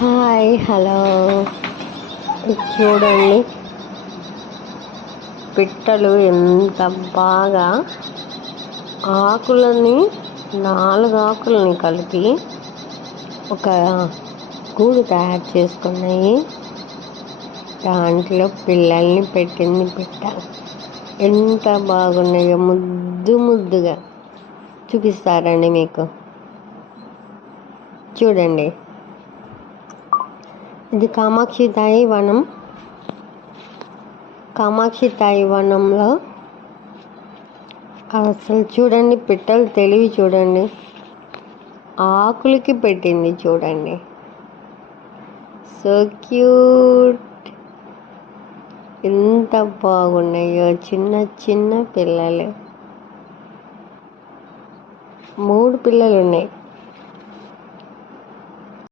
Hi hello చూడండి పిట్టలు ఎంత బాగా ఆకులని 4 ఆకులని కలిపి ఒక గూడు తయారు చేసుకున్నాయి. దాంట్లో పిల్లల్ని పెట్టింది పిట్ట. ఎంత బాగున్నాయో ముద్దు ముద్దుగా చూపిస్తారండి మీకు. చూడండి, ఇది కామాక్షి తాయి వనంలో అసలు చూడండి పిట్టలు తెలివి చూడండి. ఆకులకి పెట్టింది చూడండి, సో క్యూట్. ఎంత బాగున్నాయో చిన్న చిన్న పిల్లలు. 3 పిల్లలు ఉన్నాయి.